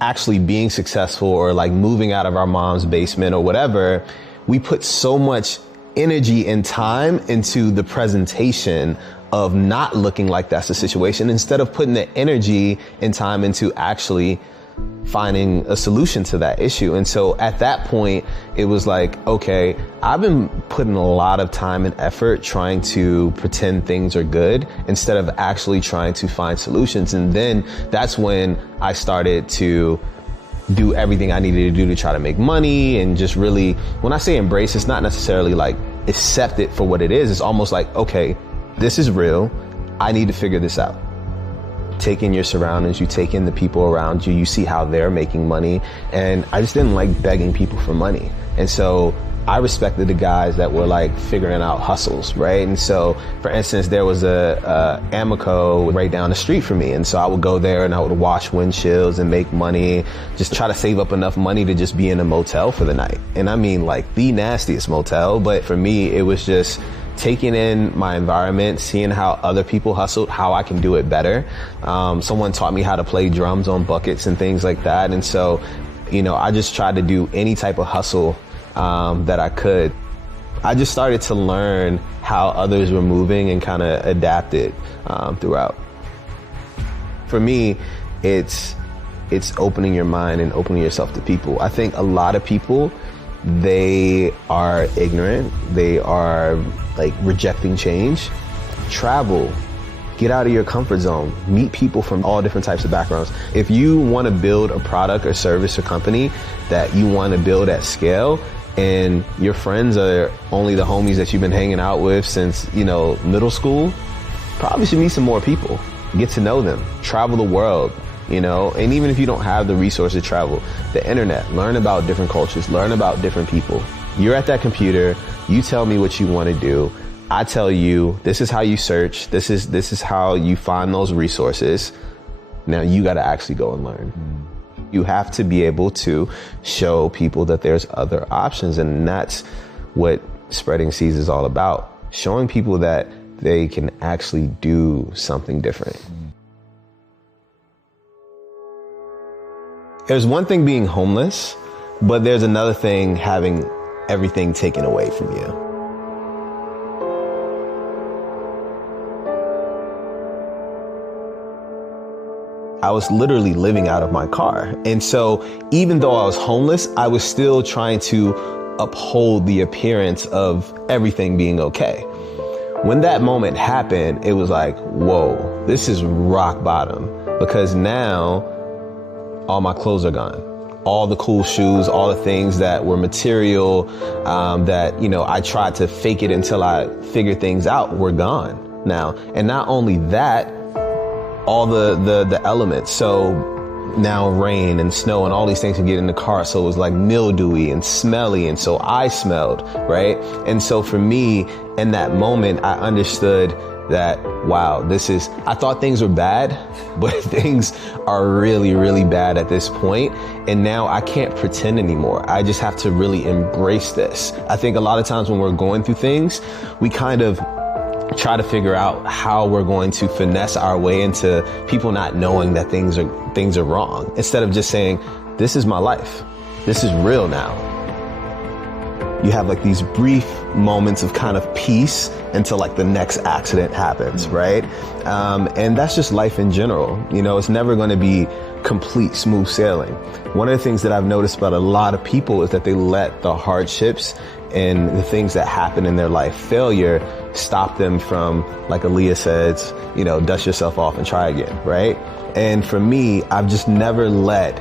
actually being successful or like moving out of our mom's basement or whatever, we put so much energy and time into the presentation of not looking like that's the situation instead of putting the energy and time into actually finding a solution to that issue. And so at that point, it was like, okay, I've been putting a lot of time and effort trying to pretend things are good instead of actually trying to find solutions. And then that's when I started to do everything I needed to do to try to make money and just really, when I say embrace, it's not necessarily like accept it for what it is. It's almost like, okay, this is real. I need to figure this out. Take in your surroundings, you take in the people around you, you see how they're making money. And I just didn't like begging people for money. And so I respected the guys that were like figuring out hustles, right? And so, for instance, there was a Amoco right down the street from me. And so I would go there and I would wash windshields and make money, just try to save up enough money to just be in a motel for the night. And I mean like the nastiest motel, but for me, it was just taking in my environment, seeing how other people hustled, how I can do it better. Someone taught me how to play drums on buckets and things like that. And so, you know, I just tried to do any type of hustle that I could. I just started to learn how others were moving and kind of adapted throughout. For me, it's opening your mind and opening yourself to people. I think a lot of people, they are ignorant. They are like rejecting change. Travel, get out of your comfort zone, meet people from all different types of backgrounds. If you want to build a product or service or company that you want to build at scale, and your friends are only the homies that you've been hanging out with since, you know, middle school, probably should meet some more people, get to know them, travel the world, you know, and even if you don't have the resources to travel, the internet, learn about different cultures, learn about different people. You're at that computer, you tell me what you want to do. I tell you, this is how you search. This is how you find those resources. Now you got to actually go and learn. You have to be able to show people that there's other options. And that's what Spreading Seeds is all about. Showing people that they can actually do something different. There's one thing being homeless, but there's another thing having everything taken away from you. I was literally living out of my car. And so even though I was homeless, I was still trying to uphold the appearance of everything being okay. When that moment happened, it was like, whoa, this is rock bottom, because now all my clothes are gone. All the cool shoes, all the things that were material, that, you know, I tried to fake it until I figured things out, were gone now. And not only that, all the elements. So now rain and snow and all these things can get in the car. So it was like mildewy and smelly. And so I smelled, right? And so for me, in that moment, I understood that, wow, I thought things were bad, but things are really, really bad at this point. And now I can't pretend anymore. I just have to really embrace this. I think a lot of times when we're going through things, we kind of try to figure out how we're going to finesse our way into people not knowing that things are wrong, instead of just saying, this is my life. This is real now. You have like these brief moments of kind of peace until like the next accident happens, right? And that's just life in general. You know, it's never going to be complete smooth sailing. One of the things that I've noticed about a lot of people is that they let the hardships and the things that happen in their life, failure, stop them from, like Aaliyah says, you know, dust yourself off and try again, right? And for me, I've just never let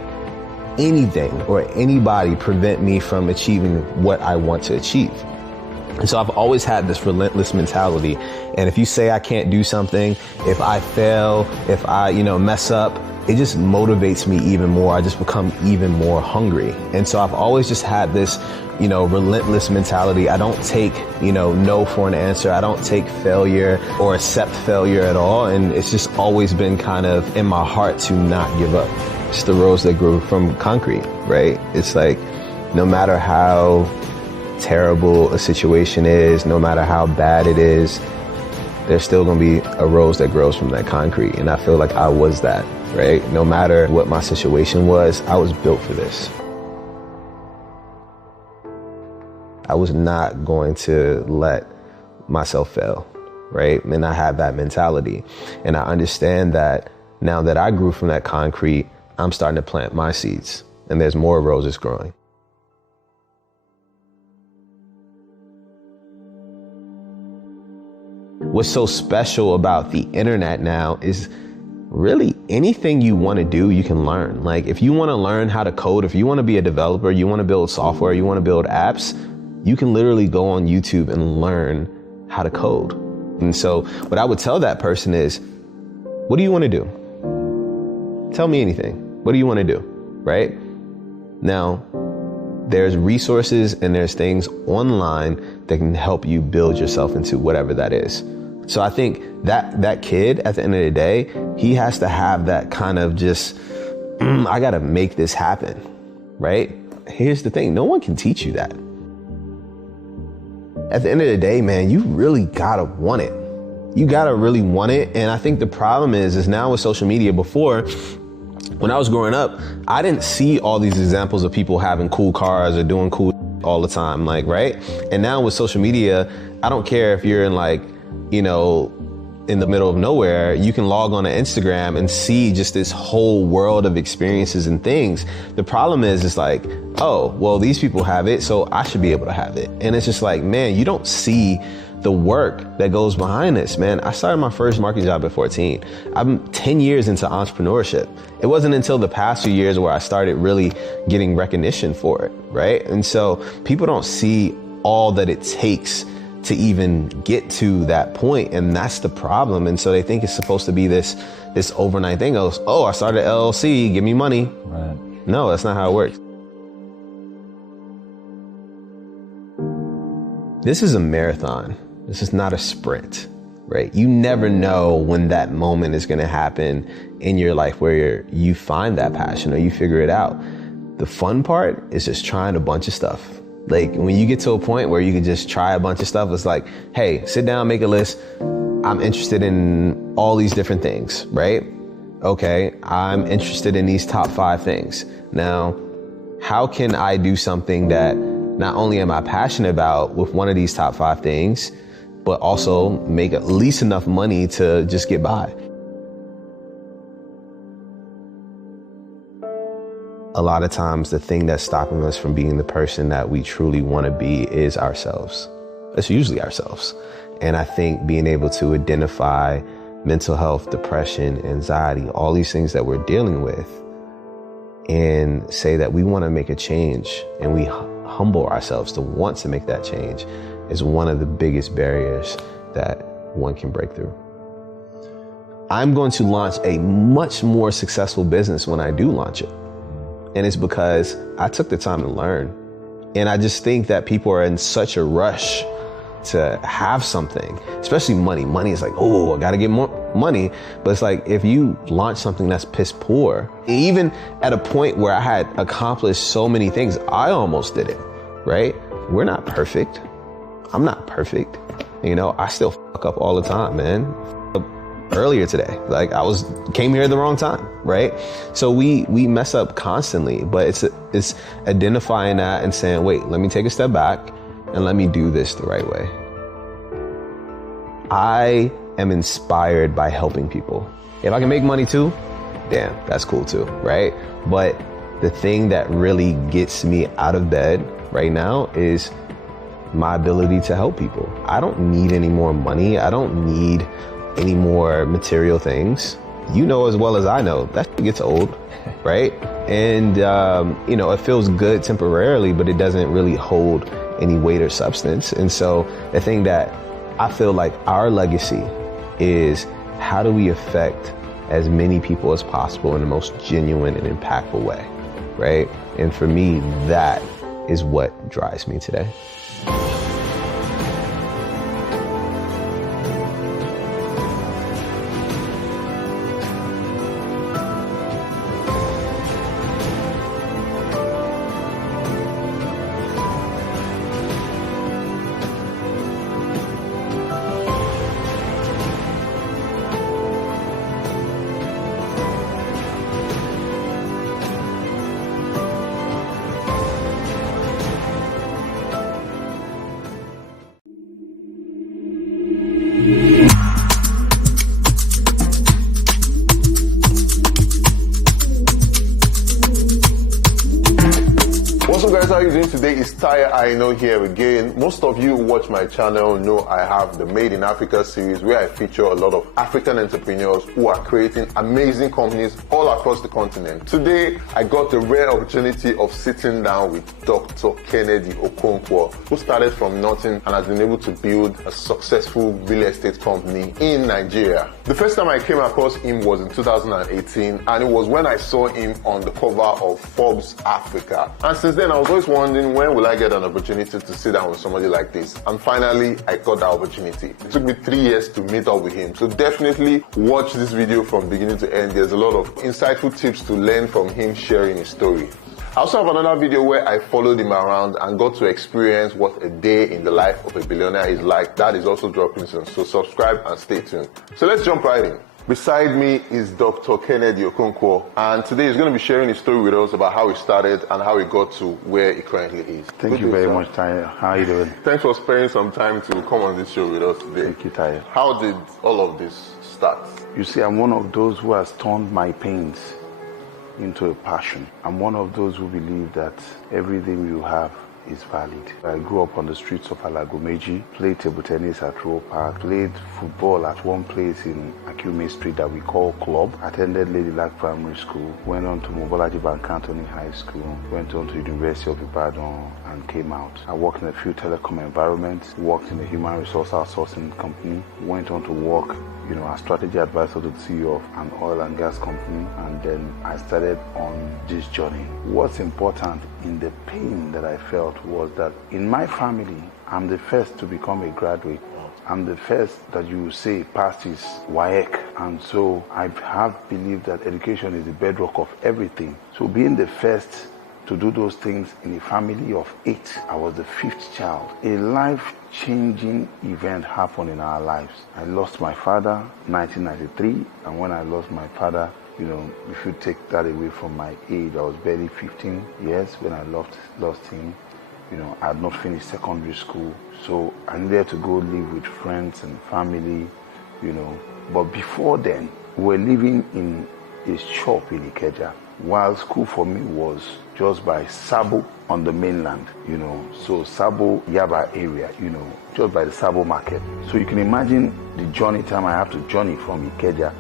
anything or anybody prevent me from achieving what I want to achieve. And so I've always had this relentless mentality. And if you say I can't do something, if I fail, if I, you know, mess up, it just motivates me even more. I just become even more hungry. And so I've always just had this, you know, relentless mentality. I don't take, you know, no for an answer. I don't take failure or accept failure at all. And it's just always been kind of in my heart to not give up. It's the rose that grew from concrete, right? It's like, no matter how terrible a situation is, no matter how bad it is, there's still going to be a rose that grows from that concrete. And I feel like I was that right? No matter what my situation was, I was built for this. I was not going to let myself fail, right? And I have that mentality. And I understand that now that I grew from that concrete, I'm starting to plant my seeds, and there's more roses growing. What's so special about the internet now is really anything you want to do, you can learn. Like if you want to learn how to code, if you want to be a developer, you want to build software, you want to build apps, you can literally go on YouTube and learn how to code. And so what I would tell that person is, what do you want to do? Tell me anything. What do you want to do? Right? Now, there's resources and there's things online that can help you build yourself into whatever that is. So I think that kid, at the end of the day, he has to have that kind of just, I got to make this happen, right? Here's the thing. No one can teach you that. At the end of the day, man, you really got to want it. You got to really want it. And I think the problem is now with social media. Before, when I was growing up, I didn't see all these examples of people having cool cars or doing cool all the time, like, right? And now with social media, I don't care if you're in like, you know, in the middle of nowhere, you can log on to Instagram and see just this whole world of experiences and things. The problem is, it's like, oh, well, these people have it, so I should be able to have it. And it's just like, man, you don't see the work that goes behind this, man. I started my first marketing job at 14. I'm 10 years into entrepreneurship. It wasn't until the past few years where I started really getting recognition for it, right? And so people don't see all that it takes to even get to that point, and that's the problem. And so they think it's supposed to be this overnight thing. Goes, oh, I started an LLC, give me money. Right. No, that's not how it works. This is a marathon. This is not a sprint, right? You never know when that moment is going to happen in your life where you find that passion or you figure it out. The fun part is just trying a bunch of stuff. Like when you get to a point where you can just try a bunch of stuff, it's like, hey, sit down, make a list. I'm interested in all these different things, right? Okay, I'm interested in these top 5 things. Now, how can I do something that not only am I passionate about with one of these top 5 things, but also make at least enough money to just get by? A lot of times the thing that's stopping us from being the person that we truly want to be is ourselves. It's usually ourselves. And I think being able to identify mental health, depression, anxiety, all these things that we're dealing with, and say that we want to make a change and we humble ourselves to want to make that change is one of the biggest barriers that one can break through. I'm going to launch a much more successful business when I do launch it. And it's because I took the time to learn. And I just think that people are in such a rush to have something, especially money. Money is like, oh, I got to get more money. But it's like, if you launch something that's piss poor, even at a point where I had accomplished so many things, I almost did it, right? We're not perfect. I'm not perfect. You know, I still fuck up all the time, man. Earlier today, like came here at the wrong time, right? So we mess up constantly, but it's identifying that and saying, wait, let me take a step back and let me do this the right way. I am inspired by helping people. If I can make money too, damn, that's cool too, right? But the thing that really gets me out of bed right now is my ability to help people. I don't need any more money. I don't need any more material things. You know as well as I know that gets old, right? And you know, it feels good temporarily, but it doesn't really hold any weight or substance. And so the thing that I feel like our legacy is, how do we affect as many people as possible in the most genuine and impactful way, right? And for me, that is what drives me today. up guys, how are you doing today? It's Taye Aino here again. Most of you who watch my channel know I have the Made in Africa series where I feature a lot of African entrepreneurs who are creating amazing companies all across the continent. Today, I got the rare opportunity of sitting down with Dr. Kennedy Okonkwo, who started from nothing and has been able to build a successful real estate company in Nigeria. The first time I came across him was in 2018, and it was when I saw him on the cover of Forbes Africa. And since then, I was always wondering, when will I get an opportunity to sit down with somebody like this? And finally, I got that opportunity. It took me 3 years to meet up with him. So definitely watch this video from beginning to end. There's a lot of insightful tips to learn from him sharing his story. I also have another video where I followed him around and got to experience what a day in the life of a billionaire is like. That is also dropping soon. So subscribe and stay tuned. So let's jump right in. Beside me is Dr. Kennedy Okonkwo, and today he's going to be sharing his story with us about how he started and how he got to where he currently is. Thank you very much, Taye. How are you doing? Thanks for sparing some time to come on this show with us today. Thank you, Taye. How did all of this start? You see, I'm one of those who has turned my pains into a passion. I'm one of those who believe that everything you have is valid. I grew up on the streets of Alagomeji, played table tennis at Roe Park, played football at one place in Akume Street that we call Club, attended Lady Lac Primary School, went on to Mobolaji Bankantoni High School, went on to University of Ibadan and came out. I worked in a few telecom environments, worked in a human resource outsourcing company, went on to work as strategy advisor to the CEO of an oil and gas company, and then I started on this journey. What's important in the pain that I felt was that in my family, I'm the first to become a graduate. I'm the first that you say passed his WAEC, and so I have believed that education is the bedrock of everything. So being the first to do those things in a family of 8, I was the 5th child. A life-changing event happened in our lives. I lost my father in 1993, and when I lost my father, if you take that away from my age, I was barely 15 years when I lost him. I had not finished secondary school, so I needed to go live with friends and family, But before then, we were living in a shop in Ikeja, while school for me was just by Sabo on the mainland, so Sabo Yaba area, just by the Sabo market. So you can imagine the journey time I have to journey from Ikeja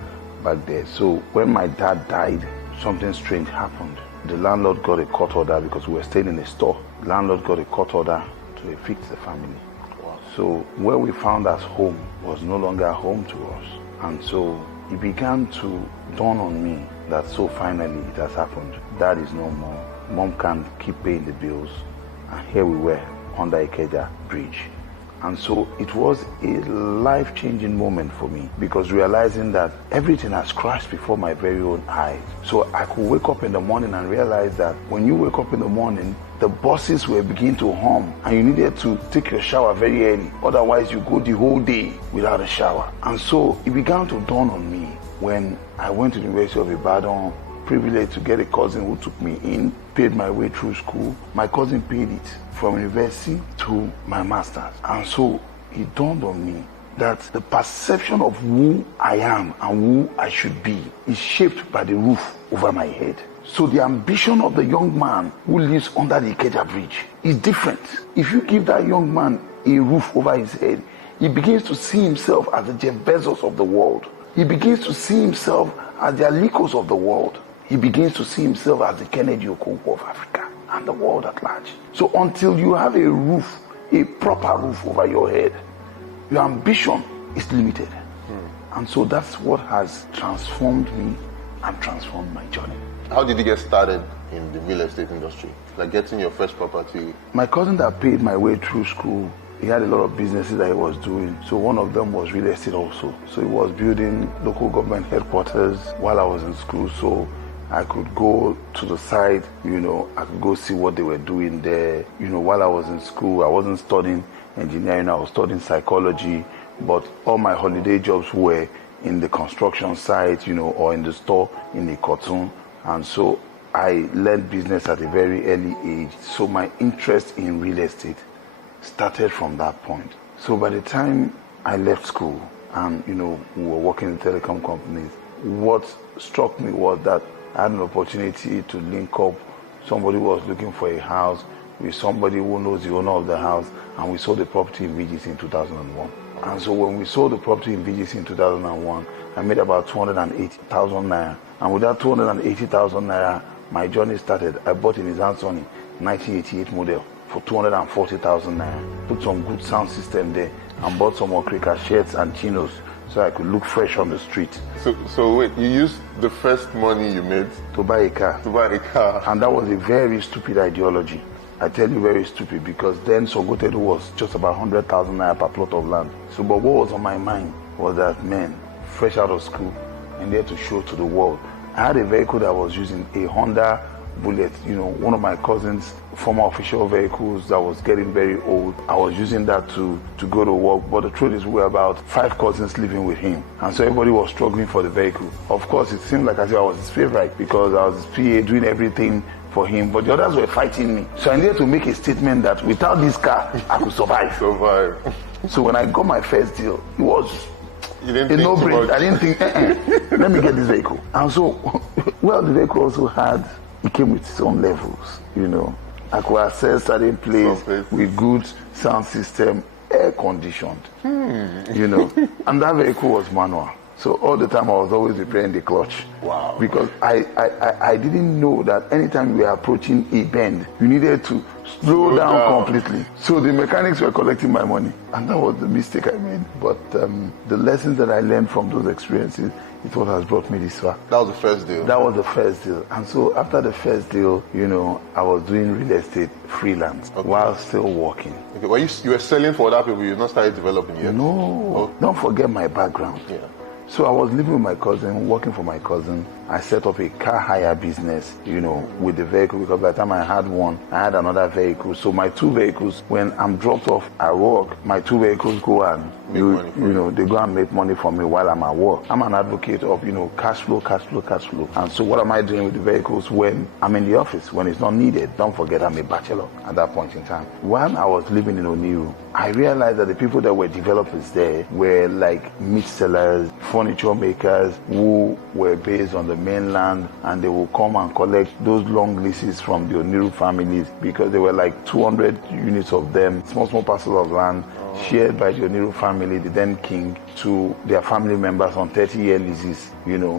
back there. So when my dad died, something strange happened. The landlord got a court order because we were staying in a store. The landlord got a court order to evict the family. Wow. So where we found as home was no longer home to us. And so it began to dawn on me that so finally it has happened. Dad is no more. Mom can't keep paying the bills. And here we were under Ikeja Bridge. And so it was a life-changing moment for me, because realizing that everything has crashed before my very own eyes. So I could wake up in the morning and realize that when you wake up in the morning, the buses were beginning to hum and you needed to take your shower very early. Otherwise, you go the whole day without a shower. And so it began to dawn on me when I went to the University of Ibadan, privileged to get a cousin who took me in, paid my way through school. My cousin paid it from university to my master's. And so it dawned on me that the perception of who I am and who I should be is shaped by the roof over my head. So the ambition of the young man who lives under the Ikeja Bridge is different. If you give that young man a roof over his head, he begins to see himself as the Jeff Bezos of the world. He begins to see himself as the Alikos of the world. He begins to see himself as the Kennedy Okonkwo of Africa and the world at large. So until you have a roof, a proper roof over your head, your ambition is limited. And so that's what has transformed me and transformed my journey. How did you get started in the real estate industry? Like getting your first property? My cousin that paid my way through school, he had a lot of businesses that he was doing. So one of them was real estate also. So he was building local government headquarters while I was in school. So I could go to the site, I could go see what they were doing there. While I was in school, I wasn't studying engineering, I was studying psychology, but all my holiday jobs were in the construction site, or in the store in the cotton. And so I learned business at a very early age. So my interest in real estate started from that point. So by the time I left school and, we were working in telecom companies, what struck me was that I had an opportunity to link up somebody who was looking for a house with somebody who knows the owner of the house, and we sold the property in VGC in 2001. And so when we sold the property in VGC in 2001, I made about 280,000 naira. And with that 280,000 naira, my journey started. I bought a Nissan Sunny 1988 model for 240,000 naira. Put some good sound system there and bought some Okrika shirts and chinos so I could look fresh on the street. So wait, you used the first money you made to buy a car. To buy a car. And that was a very stupid ideology. I tell you, very stupid, because then Sogotedo was just about 100,000 naira per plot of land. So, but what was on my mind was that, man, fresh out of school and there to show to the world. I had a vehicle that I was using, a Honda Bullet, one of my cousin's former official vehicles that was getting very old. I was using that to go to work, but the truth is we were about 5 cousins living with him, and so everybody was struggling for the vehicle. Of course, it seemed like as if I was his favorite because I was his PA doing everything for him, but the others were fighting me. So I needed to make a statement that without this car, I could survive. So when I got my first deal, it was you didn't think no-brainer. I didn't think, let me get this vehicle. And so, well, the vehicle also it came with its own levels, I could access certain place with good sound system, air conditioned, and that vehicle was manual. So all the time I was always repairing the clutch. Wow. Because I didn't know that anytime we were approaching a bend, you needed to slow down completely. So the mechanics were collecting my money. And that was the mistake I made. But the lessons that I learned from those experiences is what has brought me this far. That was the first deal? That was the first deal. And so after the first deal, I was doing real estate freelance while still working. Okay, well, you were selling for other people, you not started developing yet? No, don't forget my background. Yeah. So I was living with my cousin, working for my cousin. I set up a car hire business, with the vehicle, because by the time I had one, I had another vehicle. So my 2 vehicles, when I'm dropped off at work, my 2 vehicles go and they go and make money for me while I'm at work. I'm an advocate of, cash flow. And so what am I doing with the vehicles when I'm in the office, when it's not needed? Don't forget I'm a bachelor at that point in time. When I was living in Oniru, I realized that the people that were developers there were like meat sellers, furniture makers who were based on the mainland, and they will come and collect those long leases from the Oniru families, because there were like 200 units of them, small parcels of land shared by the Oniru family, the then king, to their family members on 30-year leases,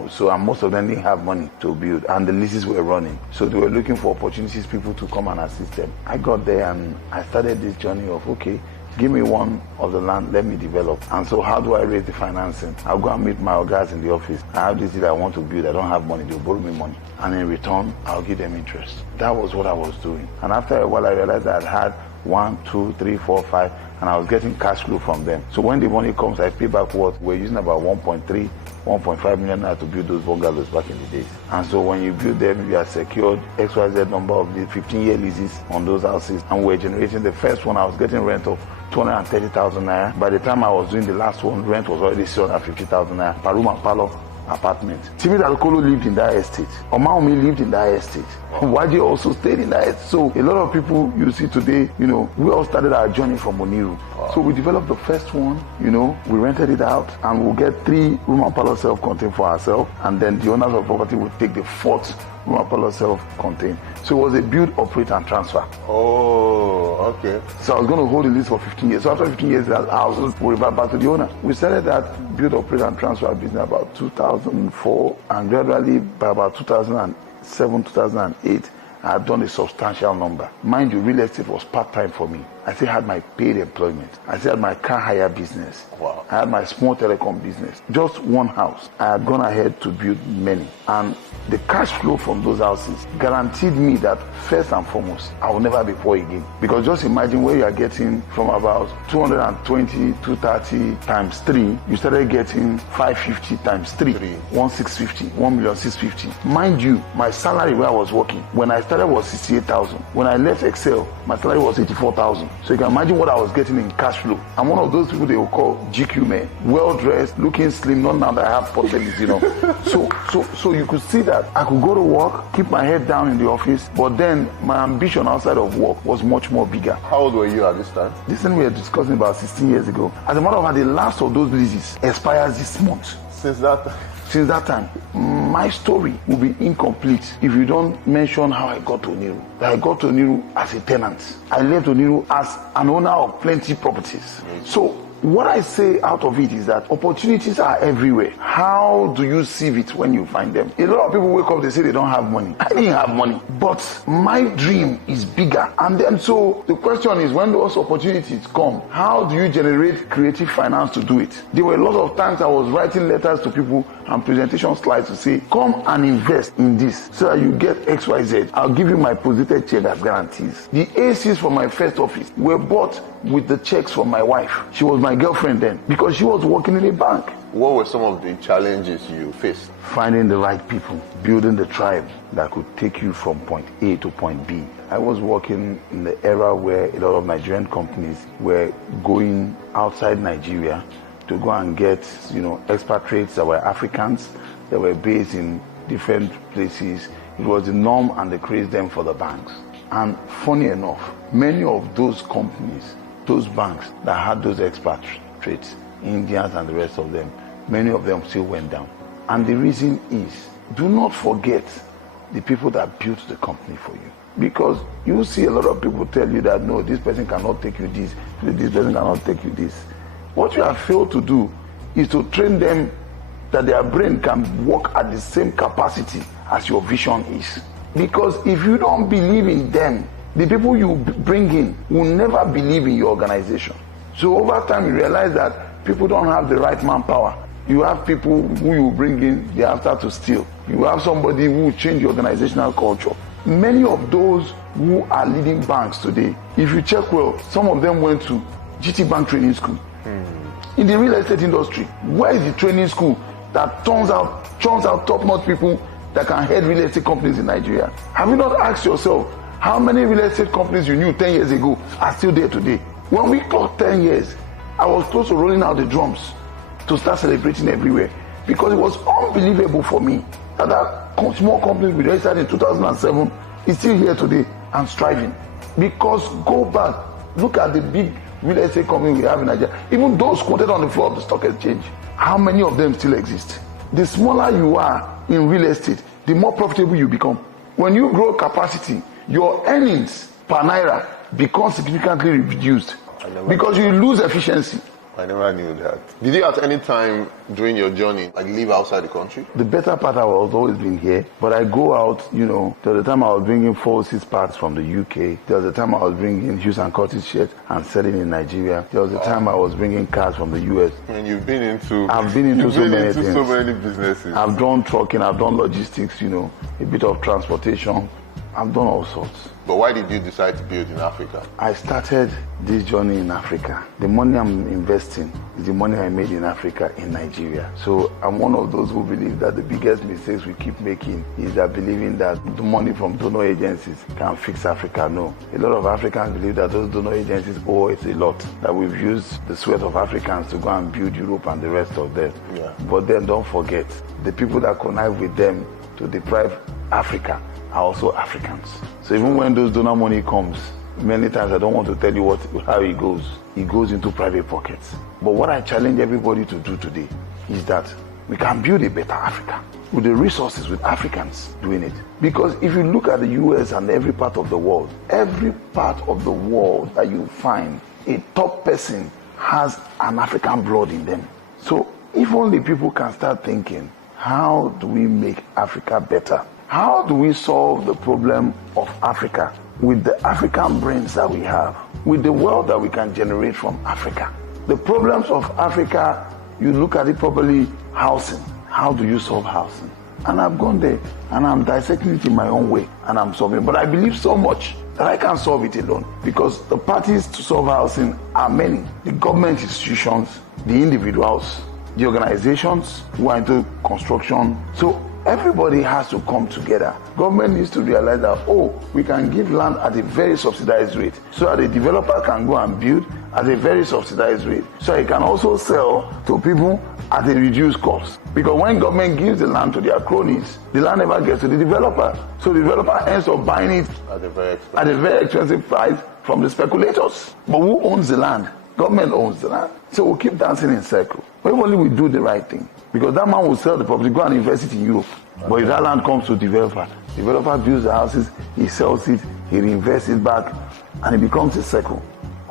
So, and most of them didn't have money to build, and the leases were running. So they were looking for opportunities, people to come and assist them. I got there and I started this journey of, okay, give me one of the land, let me develop. And so how do I raise the financing? I'll go and meet my guys in the office. I have this deal I want to build. I don't have money. They'll borrow me money. And in return, I'll give them interest. That was what I was doing. And after a while, I realized that I had 1, 2, 3, 4, 5, and I was getting cash flow from them. So when the money comes, I pay back what? We're using about 1.3, 1.5 million naira to build those bungalows back in the days. And so when you build them, you are secured XYZ number of the 15-year leases on those houses. And we're generating the first one. I was getting rent of 230,000 naira. By the time I was doing the last one, rent was already 650,000 naira per room and parlor apartment. Timi Dalkolo lived in that estate. Omaomi lived in that estate. Waji also stayed in that estate. So a lot of people you see today, we all started our journey from Oniru. Wow. So we developed the first one, we rented it out, and we'll get 3 room and parlor self-contained for ourselves, and then the owners of property will take the 4th room and parlor self-contained. So it was a build, operate, and transfer. Oh, okay. So I was going to hold the lease for 15 years. So after 15 years, the house will revert back to the owner. We started that build, operate, and transfer business about 2004, and gradually by about 2007, 2008, I had done a substantial number. Mind you, real estate was part-time for me. I still had my paid employment. I still had my car hire business. Wow. I had my small telecom business. Just one house. I had gone ahead to build many. And the cash flow from those houses guaranteed me that first and foremost, I will never be poor again. Because just imagine where you are getting from about 220, 230 times 3, you started getting 550 times 3, 1,650, 1,650,000. Mind you, my salary where I was working, when I started was 68,000. When I left Excel, my salary was 84,000. So you can imagine what I was getting in cash flow. I'm one of those people they will call GQ men. Well-dressed, looking slim, not now that I have potbellies, So you could see that I could go to work, keep my head down in the office, but then my ambition outside of work was much more bigger. How old were you at this time? This thing we were discussing about 16 years ago. As a matter of fact, the last of those leases expires this month. Since that time? Since that time. my story will be incomplete if you don't mention how I got to Oniru. That I got to Oniru as a tenant. I left Oniru as an owner of plenty properties. So what I say out of it is that opportunities are everywhere. How do you sieve it when you find them? A lot of people wake up, they say they don't have money. I didn't have money, but my dream is bigger. And then so the question is, when those opportunities come, how do you generate creative finance to do it? There were a lot of times I was writing letters to people and presentation slides to say, come and invest in this so that you get XYZ. I'll give you my positive check as guarantees. The ACs for my first office were bought with the checks from my wife. She was my girlfriend then because she was working in a bank. What were some of the challenges you faced? Finding the right people, building the tribe that could take you from point A to point B. I was working in the era where a lot of Nigerian companies were going outside Nigeria to go and get, expatriates that were Africans that were based in different places. It was the norm and the craze then for the banks. And funny enough, many of those companies, those banks that had those expatriates, Indians and the rest of them, many of them still went down. And the reason is, do not forget the people that built the company for you. Because you see a lot of people tell you that, no, this person cannot take you this person cannot take you this. What you have failed to do is to train them that their brain can work at the same capacity as your vision is. Because if you don't believe in them, the people you bring in will never believe in your organization. So over time you realize that people don't have the right manpower. You have people who you bring in, they have started to steal. You have somebody who will change the organizational culture. Many of those who are leading banks today, if you check well, some of them went to GT Bank Training School. In the real estate industry, where is the training school that churns out top-notch people that can head real estate companies in Nigeria? Have you not asked yourself how many real estate companies you knew 10 years ago are still there today? When we clocked 10 years, I was close to rolling out the drums to start celebrating everywhere because it was unbelievable for me that small companies we registered in 2007 is still here today and striving. Because go back, look at the big real estate companies we have in Nigeria, even those quoted on the floor of the stock exchange, how many of them still exist? The smaller you are in real estate, the more profitable you become. When you grow capacity, your earnings per naira become significantly reduced because you lose efficiency. I never knew that. Did you at any time during your journey live outside the country? The better part I was always been here, but I go out, there was the time I was bringing 4-6 parts from the UK. There was the time I was bringing Hughes and Curtis shirts and selling in Nigeria. There was the time I was bringing cars from the US. And you've been into... I've been into so many things. So many businesses. I've done trucking, I've done logistics, a bit of transportation. I've done all sorts. But why did you decide to build in Africa? I started this journey in Africa. The money I'm investing is the money I made in Africa in Nigeria. So I'm one of those who believe that the biggest mistakes we keep making is that believing that the money from donor agencies can fix Africa. No. A lot of Africans believe that those donor agencies owe us a lot, that we've used the sweat of Africans to go and build Europe and the rest of them. Yeah. But then don't forget, the people that connive with them to deprive Africa are also Africans. So even when those donor money comes, many times I don't want to tell you how it goes. It goes into private pockets. But what I challenge everybody to do today is that we can build a better Africa with the resources, with Africans doing it. Because if you look at the US and every part of the world that you find, a top person has an African blood in them. So if only people can start thinking, how do we make Africa better? How do we solve the problem of Africa with the African brains that we have, with the wealth that we can generate from Africa? The problems of Africa, you look at it properly, housing. How do you solve housing? And I've gone there and I'm dissecting it in my own way and I'm solving. But I believe so much that I can't solve it alone because the parties to solve housing are many. The government institutions, the individuals, the organizations who are into construction. So everybody has to come together. Government needs to realize that, we can give land at a very subsidized rate so that the developer can go and build at a very subsidized rate. So he can also sell to people at a reduced cost. Because when government gives the land to their cronies, the land never gets to the developer. So the developer ends up buying it at a very expensive price from the speculators. But who owns the land? Government owns that. So we'll keep dancing in circle. But if only we do the right thing. Because that man will sell the property, go and invest it in Europe. But if that land comes to developer builds the houses, he sells it, he reinvests it back, and it becomes a circle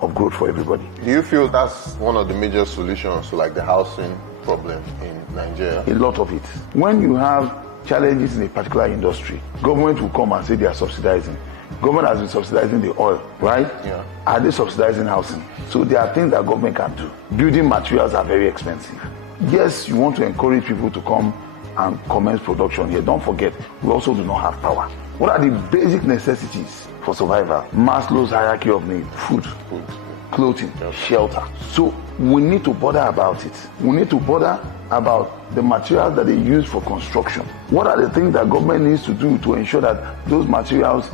of growth for everybody. Do you feel that's one of the major solutions to like the housing problem in Nigeria? A lot of it. When you have challenges in a particular industry, government will come and say they are subsidizing. Government has been subsidizing the oil, right? Yeah. Are they subsidizing housing? So there are things that government can do. Building materials are very expensive. Yes, you want to encourage people to come and commence production here. Don't forget, we also do not have power. What are the basic necessities for survival? Maslow's hierarchy of needs: food, clothing, shelter. So we need to bother about it. We need to bother about the materials that they use for construction. What are the things that government needs to do to ensure that those materials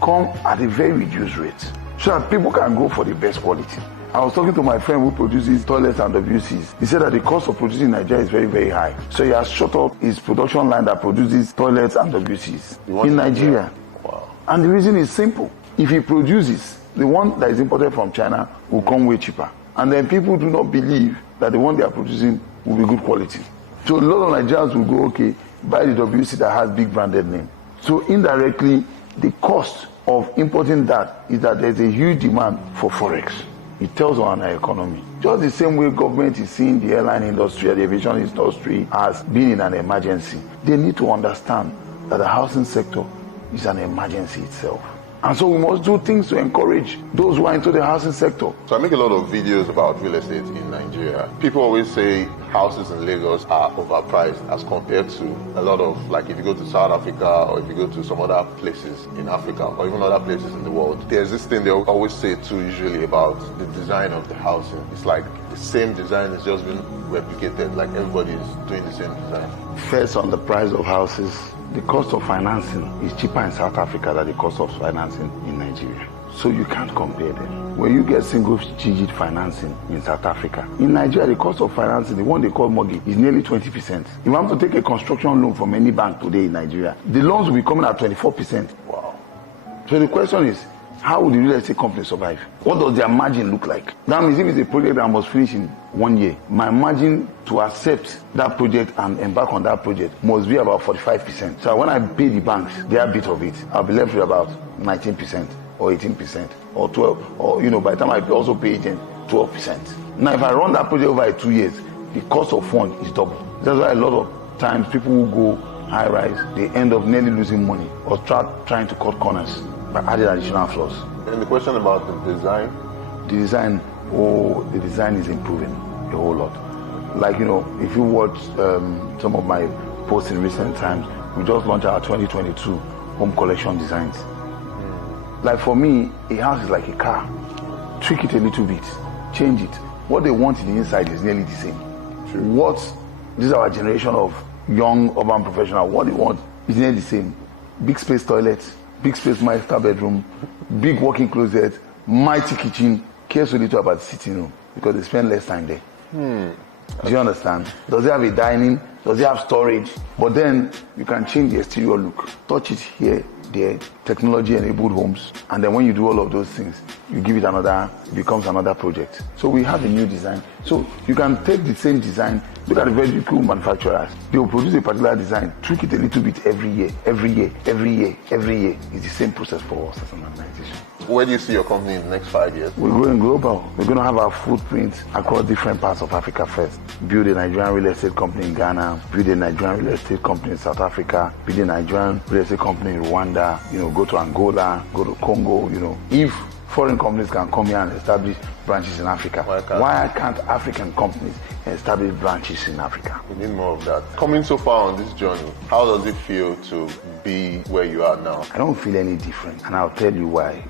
come at a very reduced rate so that people can go for the best quality? I was talking to my friend who produces toilets and WCs. He said that the cost of producing in Nigeria is very, very high. So he has shut up his production line that produces toilets and WCs in Nigeria. Wow. And the reason is simple. If he produces, the one that is imported from China will come way cheaper. And then people do not believe that the one they are producing will be good quality. So a lot of Nigerians will go, okay, buy the WC that has big branded name. So indirectly, the cost of importing that is that there's a huge demand for forex. It tells on our economy. Just the same way government is seeing the airline industry or the aviation industry as being in an emergency. They need to understand that the housing sector is an emergency itself. And so we must do things to encourage those who are into the housing sector. So I make a lot of videos about real estate in Nigeria. People always say houses in Lagos are overpriced as compared to a lot of, like if you go to South Africa or if you go to some other places in Africa or even other places in the world. There's this thing they always say too usually about the design of the housing. It's like the same design is just been replicated, like everybody is doing the same design. First, on the price of houses, the cost of financing is cheaper in South Africa than the cost of financing in Nigeria. So you can't compare them. When you get single-digit financing in South Africa, in Nigeria, the cost of financing, the one they call mortgage, is nearly 20%. If you want to take a construction loan from any bank today in Nigeria, the loans will be coming at 24%. Wow. So the question is, how will the real estate company survive? What does their margin look like? That means if it's a project that must finish in 1 year, my margin to accept that project and embark on that project must be about 45%. So when I pay the banks their bit of it, I'll be left with about 19% or 18% or 12%, or by the time I also pay agent 12%. Now if I run that project over 2 years, the cost of fund is double. That's why a lot of times people who go high rise, they end up nearly losing money or trying to cut corners by adding additional floors. And the question about the design? The design is improving a whole lot. Like, if you watch some of my posts in recent times, we just launched our 2022 home collection designs. Like for me, a house is like a car. Tweak it a little bit, change it. What they want in the inside is nearly the same. This is our generation of young urban professionals. What they want is nearly the same. Big space toilet, big space master bedroom, big walk-in closet, mighty kitchen, care so little about the sitting room because they spend less time there. Do you understand? Does it have a dining? Does it have storage? But then you can change the exterior look. Touch it here, there, technology-enabled homes. And then when you do all of those things, you give it it becomes another project. So we have a new design. So you can take the same design, look at the very cool manufacturers. They will produce a particular design, tweak it a little bit every year. It's the same process for us as an organization. Where do you see your company in the next 5 years? We're going global. We're going to have our footprint across different parts of Africa first. Build a Nigerian real estate company in Ghana, build a Nigerian real estate company in South Africa, build a Nigerian real estate company in Rwanda, go to Angola, go to Congo, If foreign companies can come here and establish branches in Africa, why can't African companies establish branches in Africa? We need more of that. Coming so far on this journey, how does it feel to be where you are now? I don't feel any different, and I'll tell you why.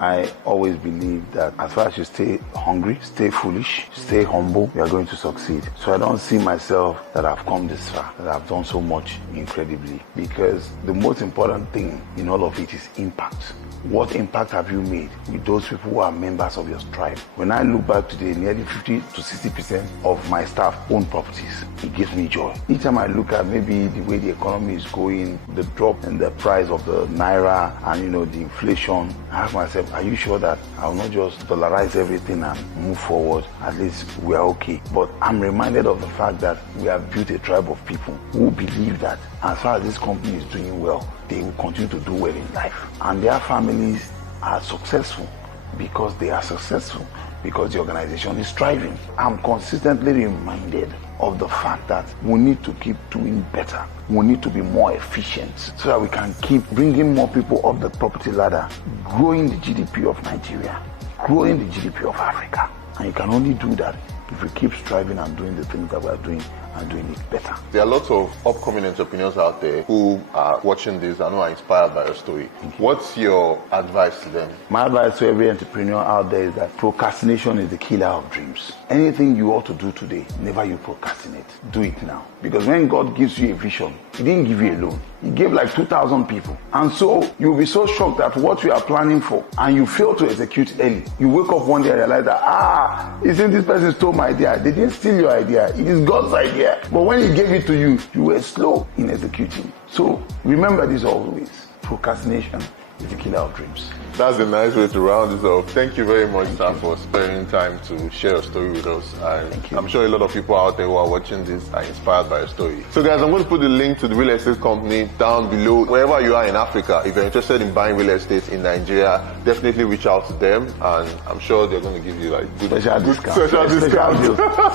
I always believe that as far as you stay hungry, stay foolish, stay humble, you are going to succeed. So I don't see myself that I've come this far, that I've done so much incredibly, because the most important thing in all of it is impact. What impact have you made with those people who are members of your tribe? When I look back today, nearly 50 to 60% of my staff own properties. It gives me joy. Each time I look at maybe the way the economy is going, the drop drop in the price of the naira and the inflation, I ask myself, are you sure that I will not just dollarize everything and move forward? At least we are okay. But I'm reminded of the fact that we have built a tribe of people who believe that as far as this company is doing well, they will continue to do well in life. And their families are successful because they are successful, because the organization is thriving. I'm consistently reminded of the fact that we need to keep doing better. We need to be more efficient so that we can keep bringing more people up the property ladder, growing the GDP of Nigeria, growing the GDP of Africa. And you can only do that if we keep striving and doing the things that we are doing and doing it better. There are lots of upcoming entrepreneurs out there who are watching this and who are inspired by your story. What's your advice to them? My advice to every entrepreneur out there is that procrastination is the killer of dreams. Anything you ought to do today, never you procrastinate. Do it now. Because when God gives you a vision, He didn't give you alone. He gave like 2,000 people. And so you'll be so shocked at what you are planning for and you fail to execute early. You wake up one day and realize that, isn't this person stole my idea? They didn't steal your idea. It is God's idea. But when He gave it to you, you were slow in executing. So remember this always. Procrastination is the killer of dreams. That's a nice way to round this off. Thank you very much, sir, for sparing time to share your story with us. And Thank you. I'm sure a lot of people out there who are watching this are inspired by your story. So guys, I'm going to put the link to the real estate company down below. Wherever you are in Africa, if you're interested in buying real estate in Nigeria, definitely reach out to them. And I'm sure they're going to give you like Special discount.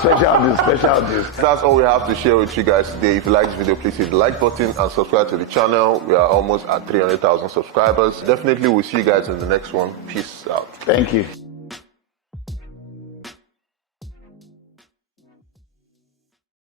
Special deals. That's all we have to share with you guys today. If you like this video, please hit the like button and subscribe to the channel. We are almost at 300,000 subscribers. Definitely we'll see you guys in the next one. Peace out. Thank you.